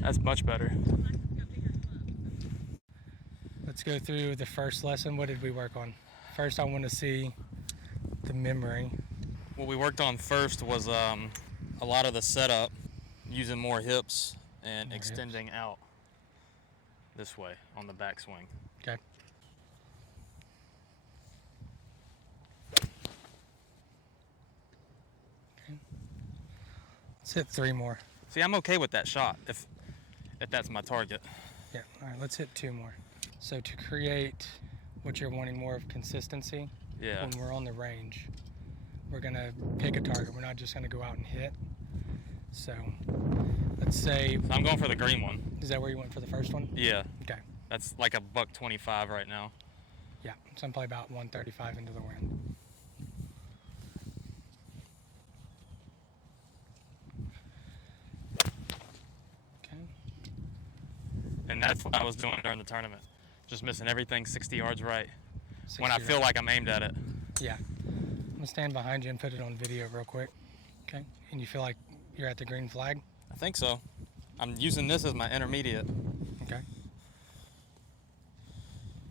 That's much better. Let's go through the first lesson. What did we work on? First, I want to see the memory. What we worked on first was a lot of the setup, using more hips and extending out this way on the backswing. Okay. Let's hit 3 more. See, I'm okay with that shot if that's my target. Yeah, all right, let's hit 2 more. So to create what you're wanting, more of consistency, Yeah. when we're on the range, we're gonna pick a target. We're not just gonna go out and hit. So let's say... So I'm going for the green one. Is that where you went for the first one? Yeah. Okay. That's like a $125 right now. Yeah, so I'm probably about 135 into the wind. Okay. And that's what I was doing during the tournament. Just missing everything 60 yards right. 60 When I feel like I'm aimed at it. Yeah. I'm gonna stand behind you and put it on video real quick. Okay. And you feel like you're at the green flag? I think so. I'm using this as my intermediate. Okay.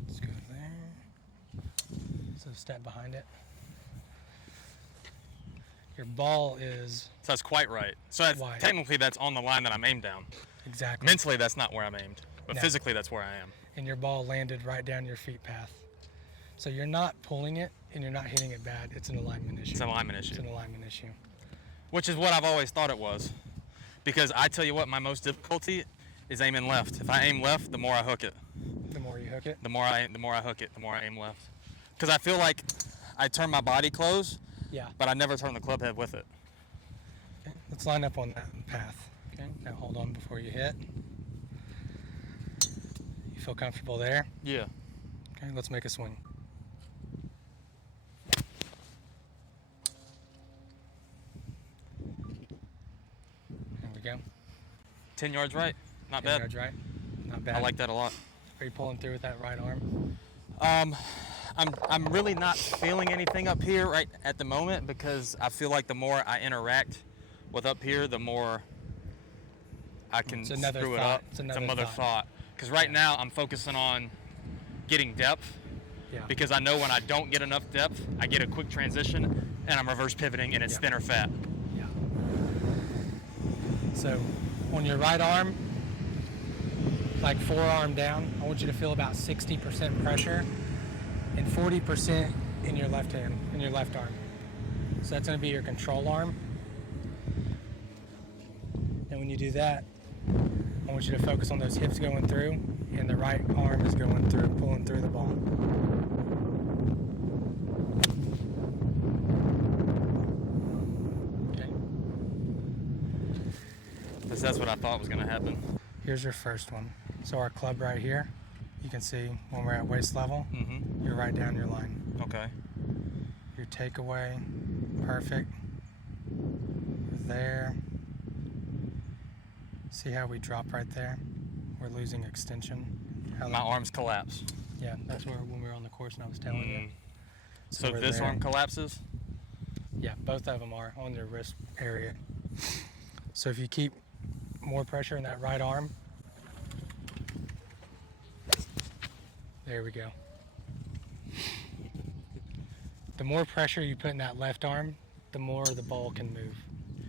Let's go there. So step behind it. Your ball is... So that's quite right. So wide. technically that's on the line that I'm aimed down. Exactly. Mentally that's not where I'm aimed. But No. physically that's where I am. And your ball landed right down your feet path. So you're not pulling it and you're not hitting it bad. It's an alignment issue. It's an alignment issue. It's an alignment issue. Which is what I've always thought it was. Because I tell you what, my most difficulty is aiming left. If I aim left, the more I hook it. The more you hook it? The more I hook it, the more I aim left. Because I feel like I turn my body close, Yeah. but I never turn the club head with it. Okay. Let's line up on that path. Okay. Now hold on before you hit. You feel comfortable there? Yeah. Okay, let's make a swing. There we go. 10 yards right. Not 10 bad. yards right. Not bad. I like that a lot. Are you pulling through with that right arm? I'm really not feeling anything up here right at the moment because I feel like the more I interact with up here, the more I can It's another screw it thought. up. It's another thought. Because right now I'm focusing on getting depth. Yeah. Because I know when I don't get enough depth, I get a quick transition and I'm reverse pivoting and it's Yeah. thinner fat. Yeah. So on your right arm, like forearm down, I want you to feel about 60% pressure and 40% in your left hand, in your left arm. So that's going to be your control arm. And when you do that, I want you to focus on those hips going through and the right arm is going through, pulling through the ball. Okay. That's what I thought was going to happen. Here's your first one. So our club right here, you can see when we're at waist level, you're right down your line. Okay. Your takeaway, perfect. There. See how we drop right there? We're losing extension. My arms collapse. Yeah, that's where when we were on the course and I was telling you. So we're this there. arm collapses? Yeah, both of them are on their wrist area. So if you keep more pressure in that right arm, there we go. The more pressure you put in that left arm, the more the ball can move.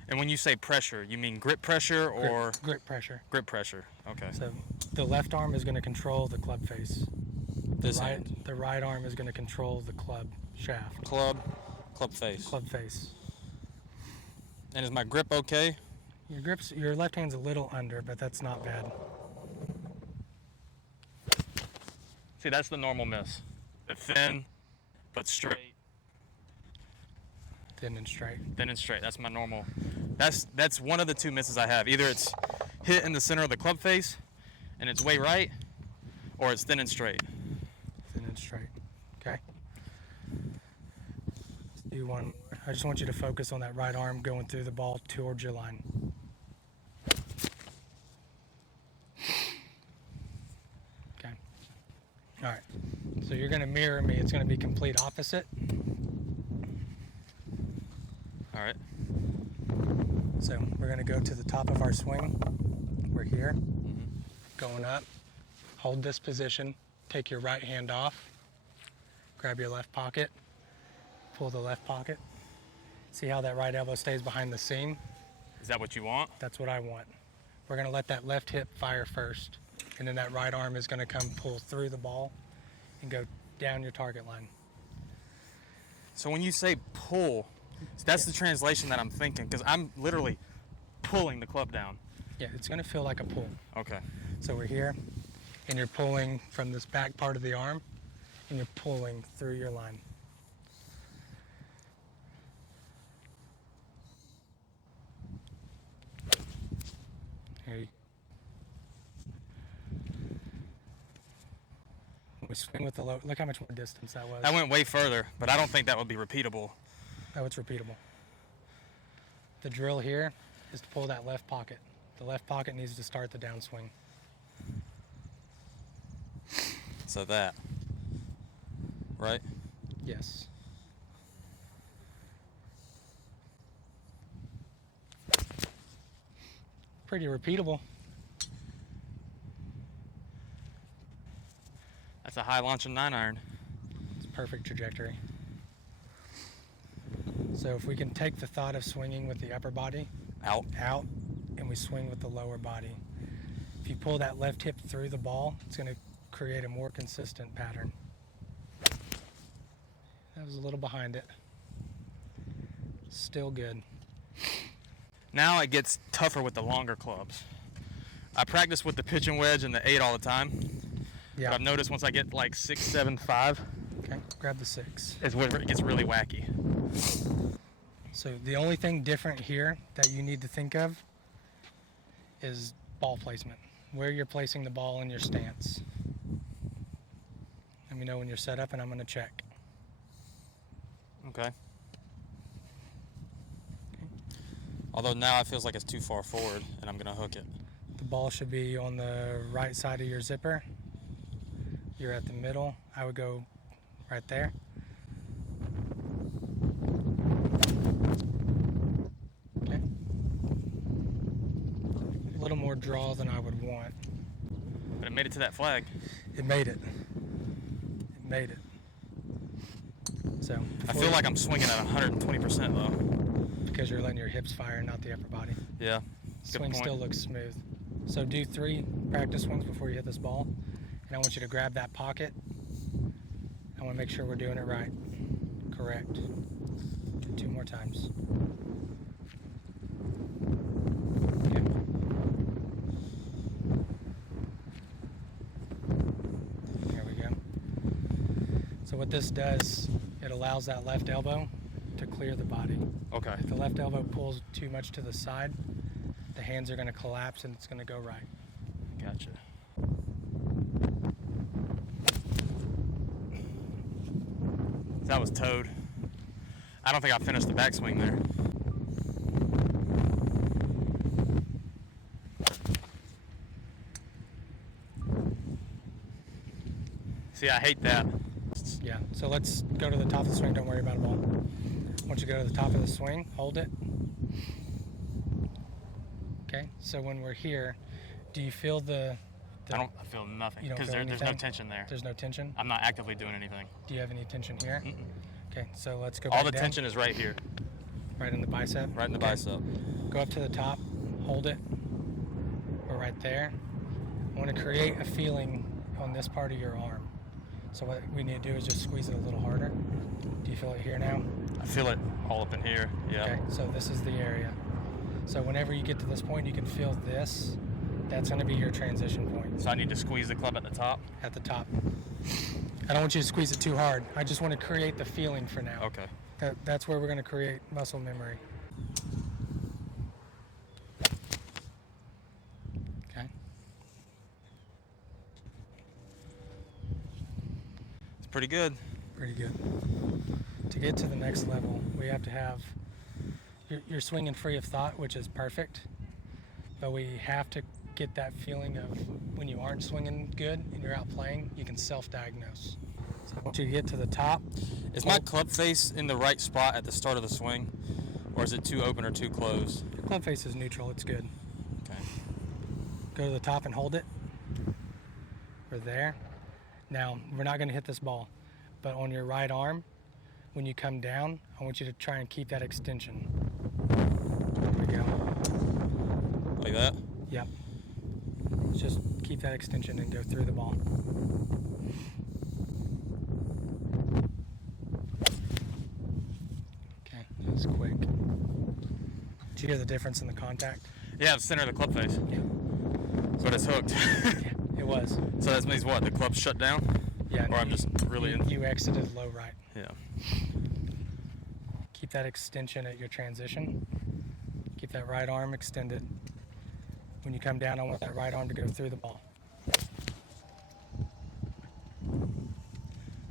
And when you say pressure, you mean grip pressure or grip pressure? grip pressure? Okay. So the left arm is going to control the club face. Hand. The right arm is going to control the club shaft. Club face. Club face. And is my grip okay? Your left hand's a little under, but that's not bad. See, that's the normal miss. The thin, but straight. Thin and straight. Thin and straight. That's my normal. That's one of the two misses I have. Either it's hit in the center of the club face, and it's way right, or it's thin and straight. Thin and straight. Okay. Let's do one. I just want you to focus on that right arm going through the ball towards your line. Okay. All right. So you're going to mirror me. It's going to be complete opposite. All right. So we're going to go to the top of our swing. We're we're here, going up. Hold this position. Take your right hand off. Grab your left pocket. Pull the left pocket. See how that right elbow stays behind the seam? Is that what you want? That's what I want. We're gonna let that left hip fire first, and then that right arm is gonna come pull through the ball and go down your target line. So when you say pull, that's the translation that I'm thinking, because I'm literally pulling the club down. Yeah, it's gonna feel like a pull. Okay. So we're here, and you're pulling from this back part of the arm, and you're pulling through your line. Here you we swing with the low. Look how much more distance that was. I went way further, but I don't think that would be repeatable. Oh, it's repeatable. The drill here is to pull that left pocket. The left pocket needs to start the downswing. So that, right? Yes. Pretty repeatable. That's a high launching 9-iron. It's a perfect trajectory. So if we can take the thought of swinging with the upper body Out. and we swing with the lower body. If you pull that left hip through the ball, it's going to create a more consistent pattern. That was a little behind it. Still good. Now it gets tougher with the longer clubs. I practice with the pitching wedge and the 8 all the time. Yeah. But I've noticed once I get like 6, 7, 5, Okay, grab the 6. is where it gets really wacky. So the only thing different here that you need to think of is ball placement. Where you're placing the ball in your stance. Let me know when you're set up and I'm going to check. Okay. Although now it feels like it's too far forward and I'm going to hook it. The ball should be on the right side of your zipper. You're at the middle. I would go right there. Okay. A little more draw than I would want. But it made it to that flag. It made it. It made it. So I feel like I'm swinging at 120% though. because you're letting your hips fire, not the upper body. Yeah. Good Swing point. still looks smooth. So do 3 practice ones before you hit this ball. And I want you to grab that pocket. I want to make sure we're doing it right. Correct. 2 more times. Okay. There we go. So what this does, it allows that left elbow to clear the body. Okay. If the left elbow pulls too much to the side, the hands are going to collapse and it's going to go right. Gotcha. That was towed. I don't think I finished the backswing there. See, I hate that. Yeah, so let's go to the top of the swing. Don't worry about it all. Once you go to the top of the swing, hold it. Okay, so when we're here, do you feel the I feel nothing you don't because feel there's no anything? tension there. There's no tension? I'm not actively doing anything. Do you have any tension here? Mm-mm. Okay, so let's go All back the down. tension is right here, Right in the bicep? right in the Okay. bicep. Go up to the top, hold it. We're right there. I want to create a feeling on this part of your arm. So what we need to do is just squeeze it a little harder. Do you feel it here now? I feel it all up in here. Yeah. Okay, so this is the area. So whenever you get to this point, you can feel this. That's going to be your transition point So I need to squeeze the club at the top. at the top. I don't want you to squeeze it too hard. I just want to create the feeling for now. Okay. That's where we're going to create muscle memory. Okay. It's pretty good. Pretty good. To get to the next level, we have to have you're swinging free of thought, which is perfect. But we have to get that feeling of when you aren't swinging good and you're out playing, you can self-diagnose. So once you get to the top, Is my club face in the right spot at the start of the swing, or is it too open or too closed? your club face is neutral. It's good. Okay. Go to the top and hold it. We're there. Now, we're not going to hit this ball, but on your right arm, when you come down, I want you to try and keep that extension. There we go. Like that? Yep. Just keep that extension and go through the ball. Okay, that was quick. Did you hear the difference in the contact? Yeah, it's center of the club face. Yeah. But it's hooked. Yeah, it was. So that means what? The club's shut down? Yeah. Or I'm just really in. You exited low right. Yeah. Keep that extension at your transition. Keep that right arm extended. When you come down, I want that right arm to go through the ball.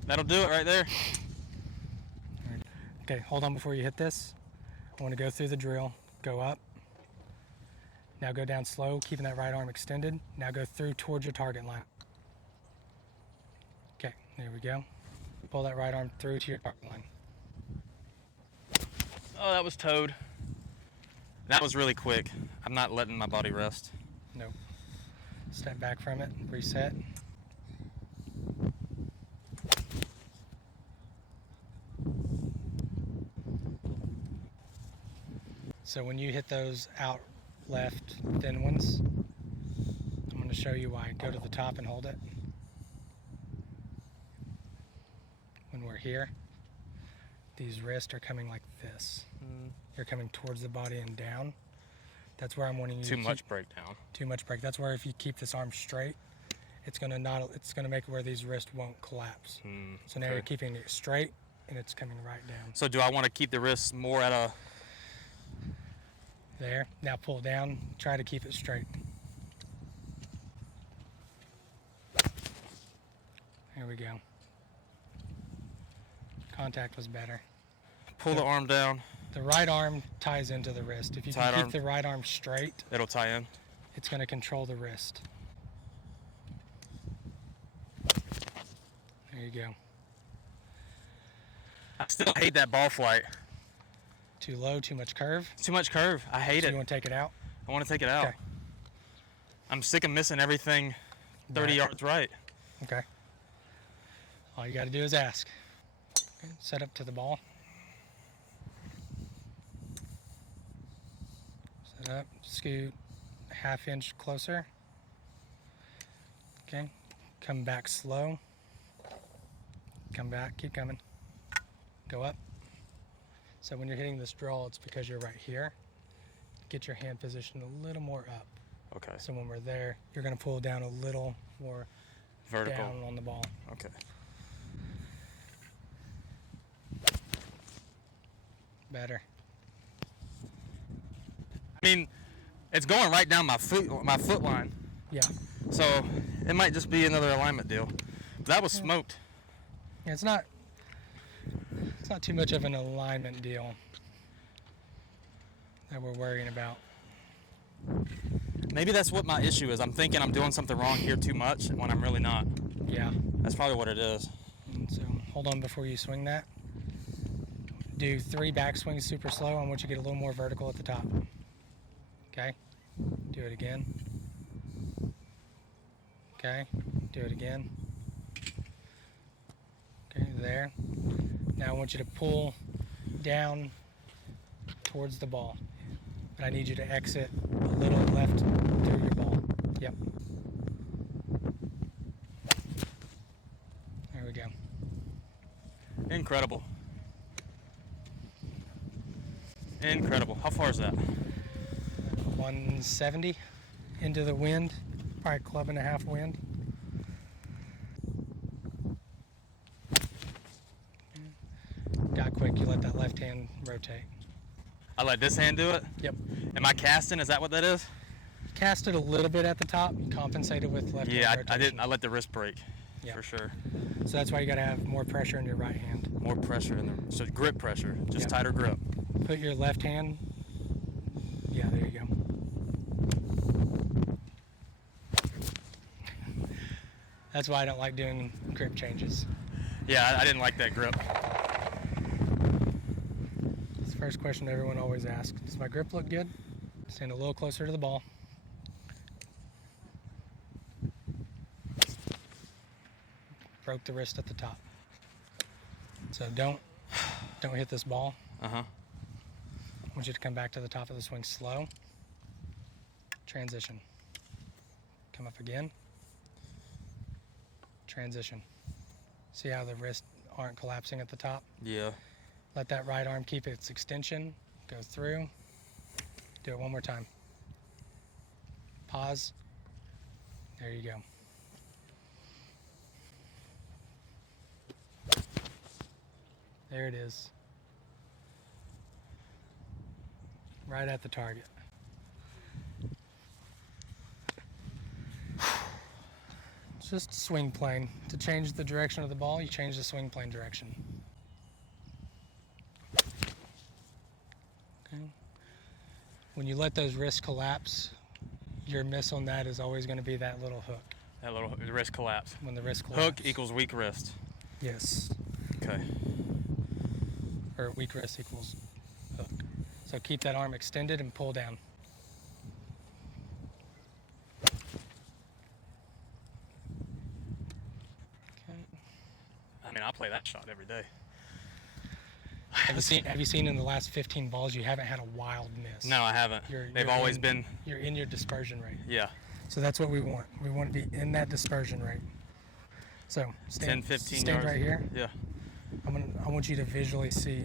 That'll do it right there. Okay, hold on before you hit this. I want to go through the drill, go up. Now go down slow, keeping that right arm extended. Now go through towards your target line. Okay, there we go. Pull that right arm through to your target line. Oh, that was towed. That was really quick. I'm not letting my body rest. Nope. Step back from it, reset. So when you hit those out left thin ones, I'm going to show you why. Go to the top and hold it. When we're here, these wrists are coming like this. They're coming towards the body and down. That's where I'm wanting you to Too much breakdown. Too much break. That's where if you keep this arm straight, it's gonna make it where these wrists won't collapse. So now okay. you're keeping it straight and it's coming right down. So do I want to keep the wrists more at a... There. Now pull down. Try to keep it straight. There we go. Contact was better. Pull the arm down. The right arm ties into the wrist. If you can keep the right arm straight, it'll tie in. It's going to control the wrist. There you go. I still hate that ball flight. Too low, too much curve? Too much curve. I hate it. You want to take it out? I want to take it out. Okay. I'm sick of missing everything 30 yards right. Okay. All you got to do is ask. Okay. Set up to the ball. Set up, scoot a ½ inch closer. Okay. Come back slow. Come back, keep coming. Go up. So when you're hitting this draw, it's because you're right here. Get your hand positioned a little more up. Okay. So when we're there, you're going to pull down a little more vertical down on the ball. Okay. Better. I mean, it's going right down my foot line. Yeah. So it might just be another alignment deal. But that was smoked. Yeah, it's not too much of an alignment deal that we're worrying about. Maybe that's what my issue is. I'm thinking I'm doing something wrong here too much when I'm really not. Yeah. That's probably what it is. And so hold on before you swing that. Do 3 back swings super slow. I want you to get a little more vertical at the top. Okay. Do it again. Okay. Do it again. Okay, there. Now I want you to pull down towards the ball. But I need you to exit a little left through your ball. Yep. There we go. Incredible. Incredible. How far is that? 170 into the wind. Probably club and a half wind. Got quick, you let that left hand rotate. I let this hand do it? Yep. Am I casting? Is that what that is? Cast it a little bit at the top, compensate it with left hand rotation. I didn't. I let the wrist break. Yep. For sure. So that's why you got to have more pressure in your right hand. More pressure in the, so grip pressure, just Yep. tighter grip. Put your left hand, yeah, there you go. That's why I don't like doing grip changes. Yeah, I didn't like that grip. It's the first question everyone always asks. Does my grip look good? Stand a little closer to the ball. broke the wrist at the top. So don't hit this ball. Uh-huh. I want you to come back to the top of the swing slow. Transition. Come up again. Transition. See how the wrists aren't collapsing at the top? Yeah. Let that right arm keep its extension. Go through. Do it one more time. Pause. There you go. There it is. Right at the target. It's just swing plane. To change the direction of the ball, you change the swing plane direction. Okay. When you let those wrists collapse, your miss on that is always going to be that little hook. That little wrist collapse. When the wrist collapse. Hook equals weak wrist. Yes. Okay. Or weak wrist equals hook. So keep that arm extended and pull down. Okay. I mean, I play that shot every day. Have you seen in the last 15 balls you haven't had a wild miss? No, I haven't. They've always been. You're in your dispersion rate. Yeah. So that's what we want. We want to be in that dispersion rate. So 10, 15 stand yards. right here. Yeah. I want you to visually see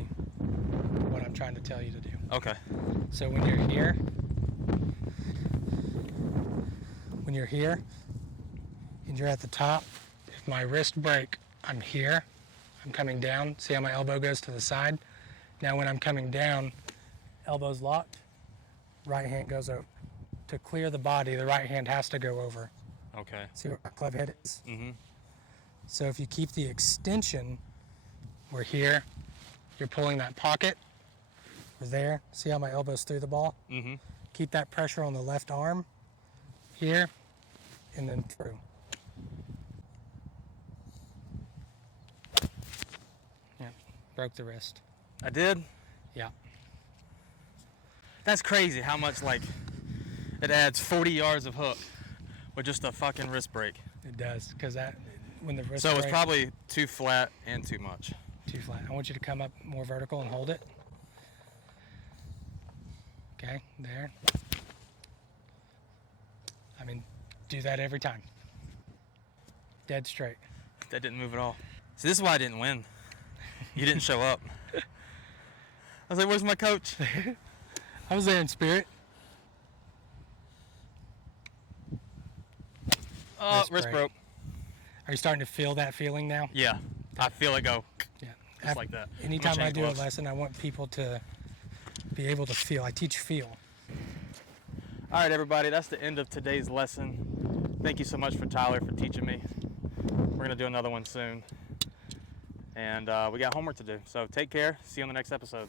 what I'm trying to tell you to do. Okay. So when you're here, and you're at the top, if my wrist break, I'm here, I'm coming down. See how my elbow goes to the side? Now when I'm coming down, elbow's locked, right hand goes over. To clear the body, the right hand has to go over. Okay. See where my club head is? Mm-hmm. So if you keep the extension, we're here, you're pulling that pocket, we're there. See how my elbow's through the ball? Mm-hmm. Keep that pressure on the left arm, here, and then through. Yeah, broke the wrist. I did? Yeah. That's crazy how much, like, it adds 40 yards of hook with just a fucking wrist break. It does, because that, when the wrist So it's break, probably too flat and too much. too flat. I want you to come up more vertical and hold it. Okay, there. I mean, do that every time. Dead straight. That didn't move at all. See, this is why I didn't win. You didn't show up. I was like, where's my coach? I was there in spirit. Oh, Wrist wrist break. broke. Are you starting to feel that feeling now? Yeah, I feel it go Yeah. just like that. Anytime I change do gloves. a lesson, I want people to be able to feel. I teach feel. All right, everybody, that's the end of today's lesson. Thank you so much for Tyler for teaching me. We're gonna do another one soon. And we got homework to do. So take care. See you on the next episode.